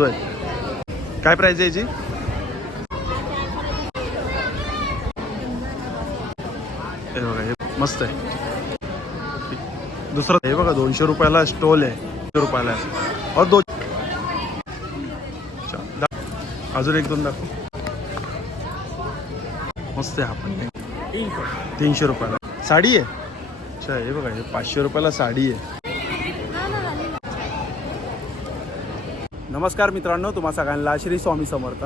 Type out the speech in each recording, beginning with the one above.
जो काय प्राईज आहे याची? हे बघा हे मस्त आहे. दुसरं हे बघा दोनशे रुपयाला स्टॉल आहे. दोनशे रुपयाला आहे. और दोन अच्छा, अजून एक दोन दाखव. मस्त आहे हा पण. तीनशे रुपयाला. साडी आहे? अच्छा हे बघा हे पाचशे रुपयाला साडी आहे. नमस्कार मित्रांनो तुम्हा सगळ्यांना श्री स्वामी समर्थ.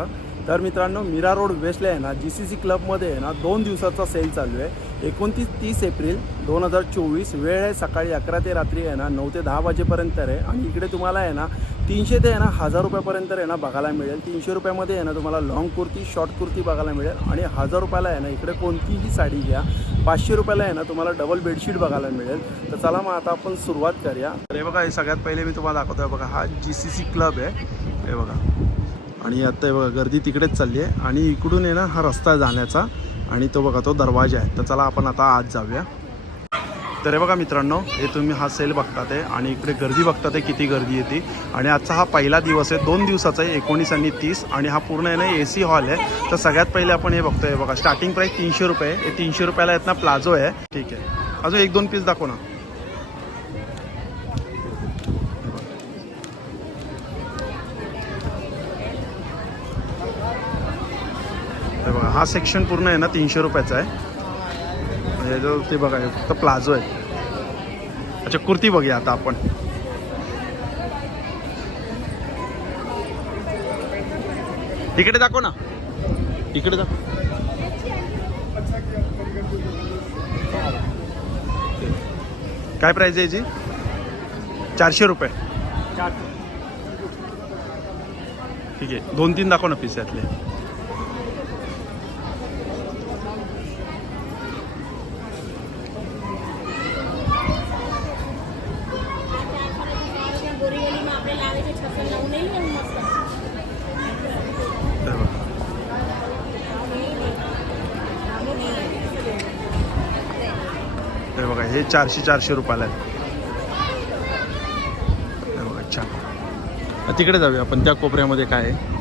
तर मित्रांनो मीरा रोड वेस्टला आहे ना जी सी सी क्लबमध्ये आहे ना दोन दिवसाचा सेल चालू आहे. एकोणतीस तीस एप्रिल दोन हजार चोवीस वेळ आहे सकाळी अकरा ते रात्री आहे ना नऊ ते दहा वाजेपर्यंत आहे. आणि इकडे तुम्हाला आहे ना तीनशे ते आहे ना हजार रुपयापर्यंत आहे ना बघायला मिळेल. तीनशे रुपयामध्ये आहे ना तुम्हाला लॉंग कुर्ती शॉर्ट कुर्ती बघायला मिळेल. आणि हजार रुपयाला आहे ना इकडे कोणतीही साडी घ्या. पाचशे रुपयाला आहे ना तुम्हाला डबल बेडशीट बघायला मिळेल. तर चला मग आता आपण सुरुवात करूया. तर हे बघा हे सगळ्यात पहिले मी तुम्हाला दाखवतो बघा हा जी सी सी क्लब आहे. हे बघा. आणि आता बघा गर्दी तिकडेच चालली आहे. आणि इकडून आहे ना हा रस्ता आहे जाण्याचा. आणि तो बघा तो दरवाजा आहे. तर चला आपण आता आत जाऊया. तर हे बघा मित्रांनो हे तुम्ही हा सेल बघतात आहे आणि इकडे गर्दी बघतात आहे किती गर्दी येते आणि आजचा हा पहिला दिवस आहे. दोन दिवसाचा आहे एकोणीस आणि तीस. आणि हा पूर्ण आहे ना ए सी हॉल आहे. तर सगळ्यात पहिले आपण हे बघतोय बघा. स्टार्टिंग प्राईस तीनशे रुपये हे तीनशे रुपयाला आहेत ना प्लाझो आहे. ठीक आहे. अजून एक दोन पीस दाखव ना. हा सेक्शन पूर्ण आहे ना तीनशे रुपयाचा आहे. म्हणजे जो ते बघा फक्त प्लाझो आहे. अच्छा कुर्ती बघूया आता आपण. इकडे दाखव ना. इकडे दाखव. काय प्राइस आहे याची? चारशे रुपये. ठीक आहे. दोन तीन दाखव ना पीस यातले. हे चारशे चारशे रुपयाला आहे हे छान तिकडे जाऊया आपण त्या कोपऱ्यामध्ये काय आहे?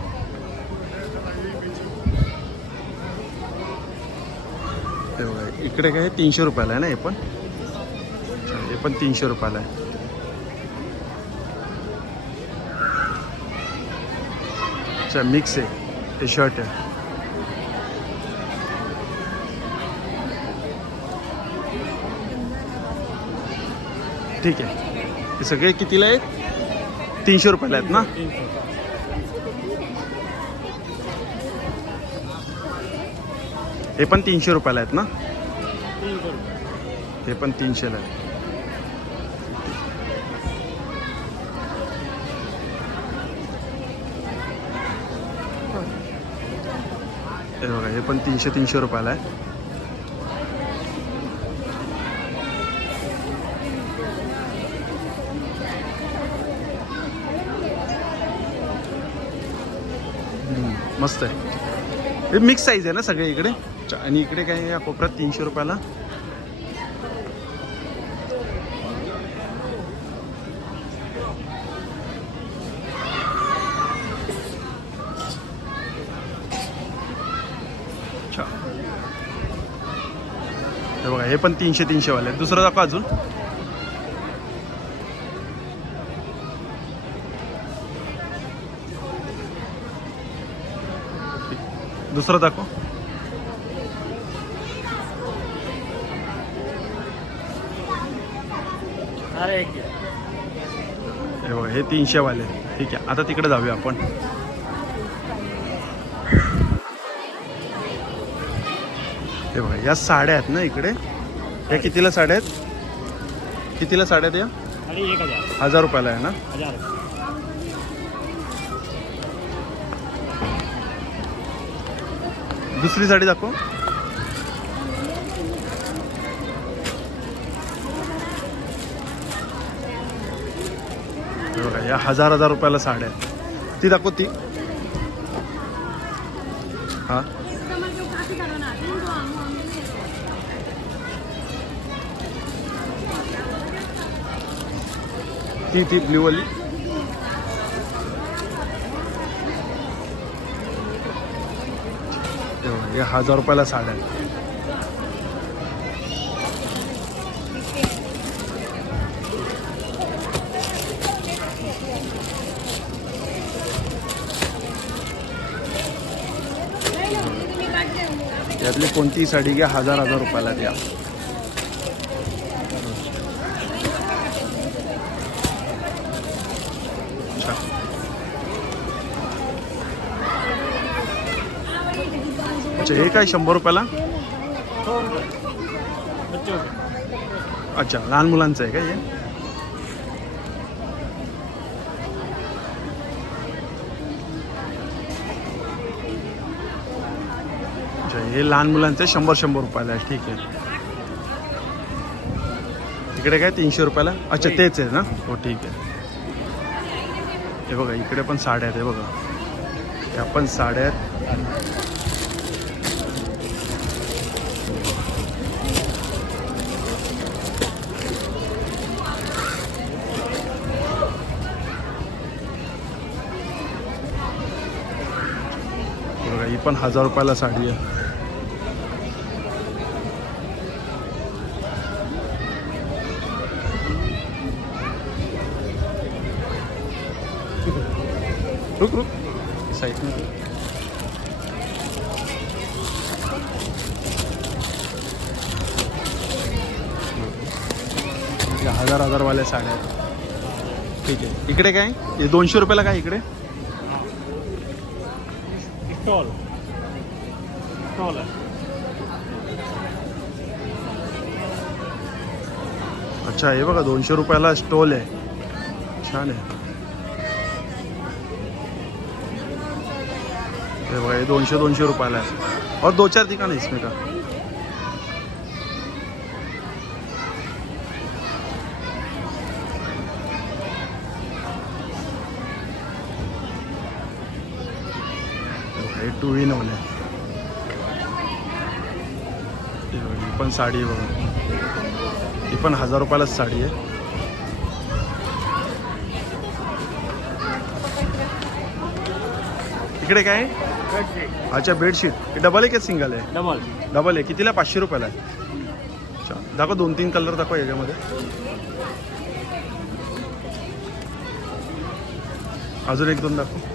हे इकडे काय? तीनशे रुपयाला आहे ना हे पण? अच्छा, हे पण तीनशे रुपयाला आहे. अच्छा मिक्स आहे. हे शर्ट आहे. ठीक आहे. हे सगळे कितीला आहेत? तीनशे रुपयाला आहेत ना? हे पण तीनशे रुपयाला आहेत ना? हे पण तीनशेला आहे हे बघा हे पण तीनशे तीनशे रुपयाला आहे. मस्त आहे. हे मिक्स साईज आहे ना सगळे इकडे? च- आणि इकडे काय आहे? या कोपऱ्यात तीनशे रुपयाला. अच्छा हे बघा हे पण तीनशे तीनशे वाले आहेत. दुसरं दाखवा अजून. दुसरं दाखव. हे बघा हे तीनशे वाले. ठीक आहे आता तिकडे जाऊया आपण. हे बघा या साड्या आहेत ना इकडे? या कितीला साड्या आहेत? कितीला साड्या आहेत या? हजार. रुपयाला आहे ना? दुसरी साडी दाखव. या हजार हजार रुपयाला साड्या आहेत. ती दाखव ती. हा. ती ती ब्ल्यूवाली हे हजार रुपयाला साड्या यातली कोणतीही साडी घ्या हजार हजार रुपयाला द्या. अच्छा हे काय शंभर रुपयाला? अच्छा लहान मुलांचं आहे का हे? अच्छा हे लहान मुलांचं आहे, शंभर शंभर रुपयाला आहे. ठीक आहे. इकडे काय तीनशे रुपयाला? अच्छा तेच आहे ना? हो ठीक आहे. हे बघा इकडे पण साड्या आहेत हे बघा. या पण साड्या आहेत हे बघा ही पण हजार रुपयाला साडी आहे. रुक रुक. साईड हजार हजारवाल्या साड्या आहेत. ठीक आहे. इकडे काय? दोनशे रुपयाला काय इकडे? स्टॉल. स्टॉल आहे अच्छा हे बघा दोनशे रुपयाला स्टॉल आहे. छान आहे. हे बघा हे दोनशे दोनशे रुपयाला आहे. और दो चार ठिकाण आहे इसमें का हे टू इन वाले बघा, ही पण साडी आहे बघा. ही पण हजार रुपयालाच साडी आहे. इकडे काय? आहे? अच्छा बेडशीट हे डबल आहे का सिंगल आहे? डबल डबल आहे. कितीला? पाचशे रुपयाला आहे. अच्छा दाखव दोन तीन कलर दाखव याच्यामध्ये. अजून एक दोन दाखव.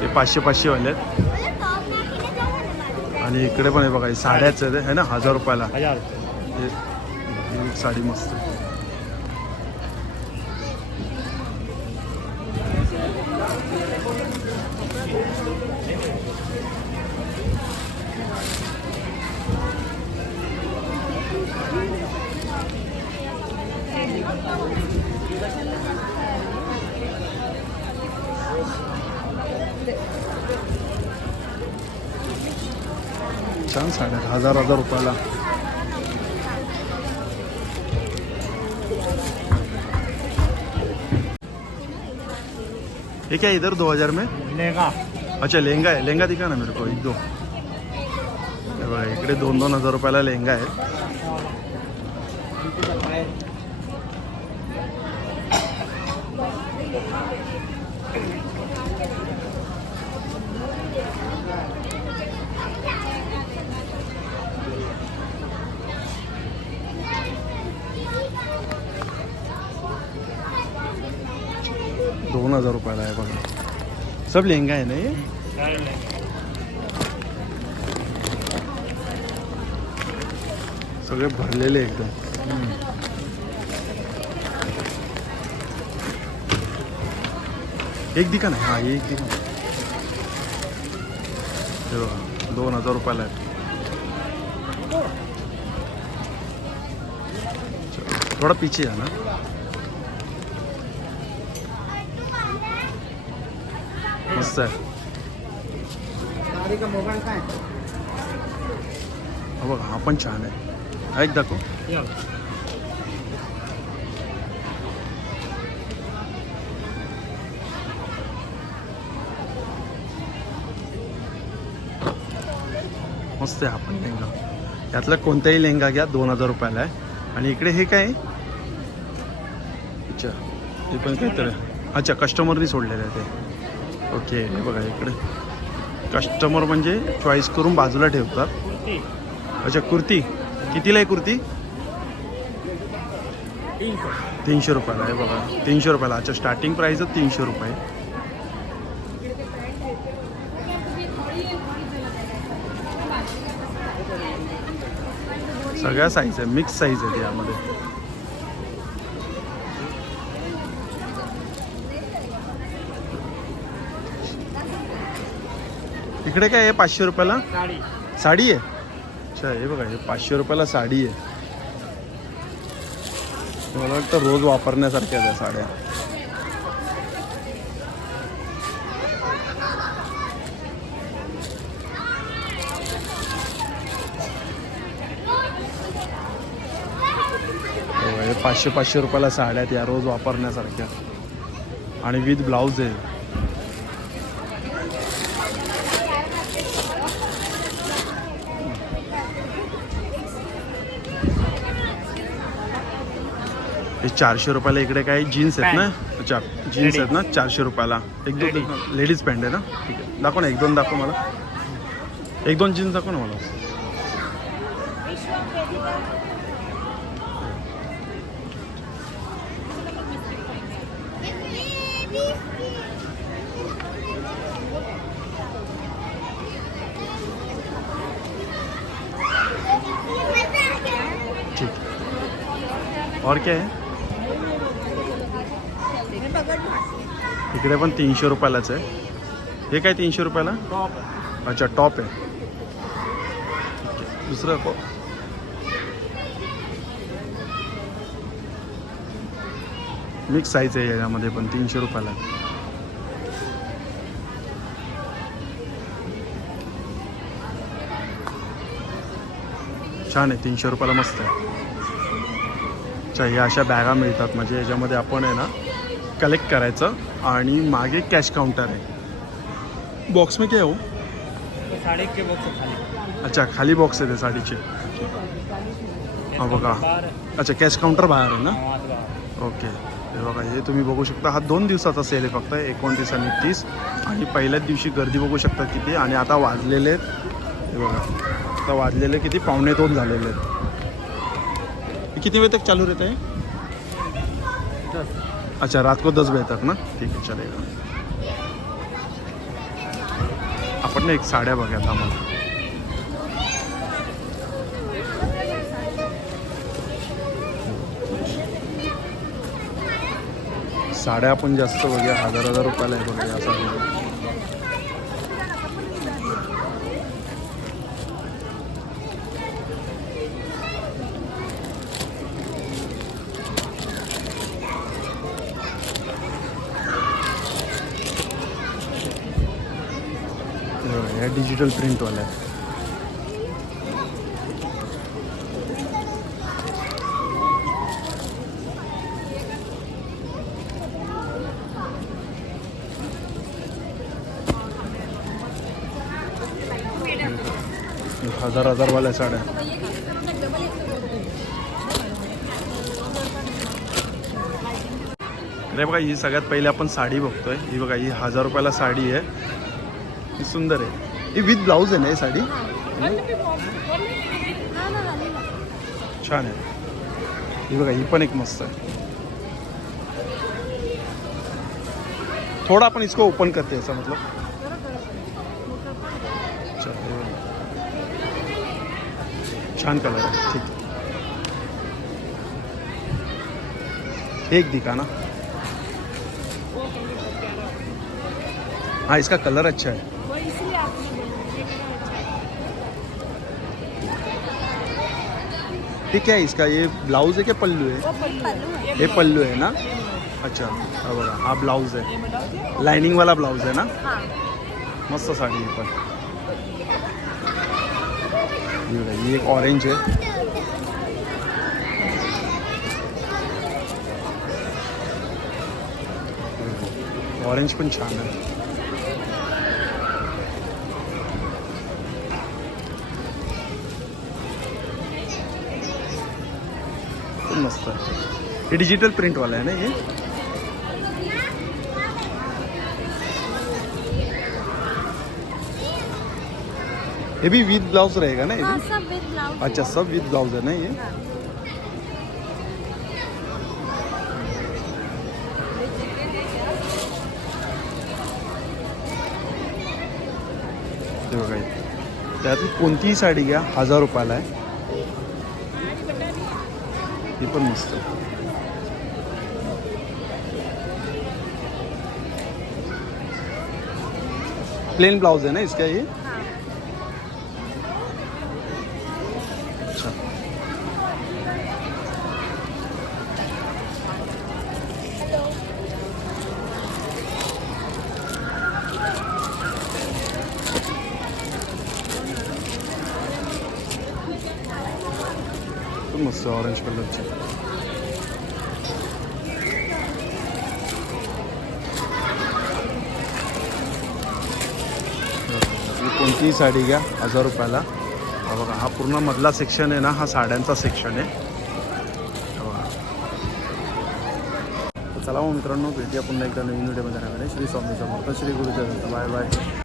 हे पाचशे पाचशे वाले आहेत. आणि इकडे पण आहे बघा साड्याच आहे है ना हजार रुपयाला. साडी मस्त आहे. छान साड्या हजार हजार रुपयाला. ये क्या इधर दो हजार में? लेगा. अच्छा लेहंगा आहे लेहंगा दिखा ना मेरे को एक दो. बघा इकडे दोन दोन हजार रुपयाला लेहंगा आहे दोन हजार रुपयाला आहे बघा. सब लेहंगा आहे ना सगळे भरलेले एकदम. एक दिका नाही हा एक दिका हे दोन हजार रुपयाला आहे थोडा पीछे आहे ना. मस्त आहे. बघा हा पण छान आहे. ऐक दाखव. मस्त आहे हा पण लेंगा. यातला कोणताही लेहंगा घ्या दोन हजार रुपयाला आहे. आणि इकडे हे काय? अच्छा हे पण काहीतरी. अच्छा कस्टमरनी सोडलेलं आहे ते. ओके हे बघा इकडे. कस्टमर म्हणजे चॉईस करून बाजूला ठेवतात. अच्छा कुर्ती. कितीला आहे कुर्ती? तीनशे रुपयाला आहे बघा. तीनशे रुपयाला. अच्छा स्टार्टिंग प्राईस तीनशे रुपये. सगळ्या साईज आहे मिक्स साईज आहे यामध्ये. इकडे काय आहे पाचशे रुपयाला? साडी. आहे? अच्छा हे बघा हे पाचशे रुपयाला साडी आहे. मला वाटतं रोज वापरण्यासारख्या त्या साड्या. पाचशे पाचशे रुपयाला साड्या आहेत या रोज वापरण्यासारख्या. आणि विथ ब्लाऊज आहे. हे चारशे रुपयाला इकडे काय जीन्स आहेत ना? अच्छा जीन्स आहेत ना? चारशे रुपयाला. एक दोन लेडीज पॅन्ट आहे ना? ठीक आहे. दाखव ना एक दोन दाखव मला. एक दोन जीन्स दाखव ना मला. ठीक. और क्या है? इकडे पण तीनशे रुपयालाच आहे. हे काय तीनशे रुपयाला? टॉप अच्छा टॉप आहे. दुसरं को मिक्स साईज आहे याच्यामध्ये पण तीनशे रुपयाला. छान आहे तीनशे रुपयाला मस्त आहे. अच्छा ह्या अशा बॅगा मिळतात. म्हणजे याच्यामध्ये आपण आहे ना कलेक्ट करायचं आणि मागे कॅश काउंटर आहे. बॉक्स में क्या हो साडे के बॉक्स खाली। अच्छा खाली बॉक्स आहे ते साडीचे. हा बघा. अच्छा कॅश काउंटर बाहेर आहे ना? ओके हे बघा हे तुम्ही बघू शकता. हा दोन दिवसाचा सेल आहे फक्त एकोणतीस आणि तीस. आणि पहिल्याच दिवशी गर्दी बघू शकता किती. आणि आता वाजलेले आहेत. हे बघा. आता वाजलेले किती? पावणे दोन झालेले आहेत. किती वेळ तक चालू रहता? है अच्छा रात को दस बजे तक ना? ठीक आहे चलेगा आपण ना एक साड्या बघ्यात आम्हाला. साड्या आपण जास्त बघूया हजार हजार रुपयाला आहे बघा या साड्या. ह्या डिजिटल प्रिंटवाल्या हजार हजार हजारवाल्या साड्या. अरे बघा ही सगळ्यात पहिले आपण साडी बघतोय. ही बघा ही हजार रुपयाला साडी आहे. ही सुंदर आहे. ही विथ ब्लाऊज आहे ना ही साडी? छान आहे. ही बघा ही पण एक मस्त आहे. थोड़ा अपन इसको ओपन करते हैं ऐसा मतलब छान कलर आहे ठीक. एक दिखा ना. हाँ इसका कलर अच्छा है ये क्या है इसका? ये ब्लाउज है क्या पल्लू है? ये पल्लू है ना? अच्छा हा बघा हा ब्लाऊज आहे लाइनिंग वाला ब्लाऊज आहे ना? मस्त साडी आहे पण ही बघा, ही एक ऑरेंज आहे ऑरेंज पण छान आहे खूप मस्त है ये डिजिटल प्रिंटवाला है ना ये? ये भी विद ब्लाउज रहेगा ना ये भी? सब विद ब्लाउज अच्छा सब विद ब्लाउज है ना ये? त्यातली साडी गया हज़ार रुपया है। ही पण मस्त प्लेन ब्लाउज है ना इसका ये खूप मस्त ऑरेंज कलरची कोणतीही साडी घ्या हजार रुपयाला. बघा हा पूर्ण मधला सेक्शन आहे ना हा साड्यांचा सेक्शन आहे. तर चला मग मित्रांनो भेटूया पुन्हा एकदा नवीन व्हिडिओमध्ये राहणार श्री स्वामी समर्थ श्री गुरुदेव बाय बाय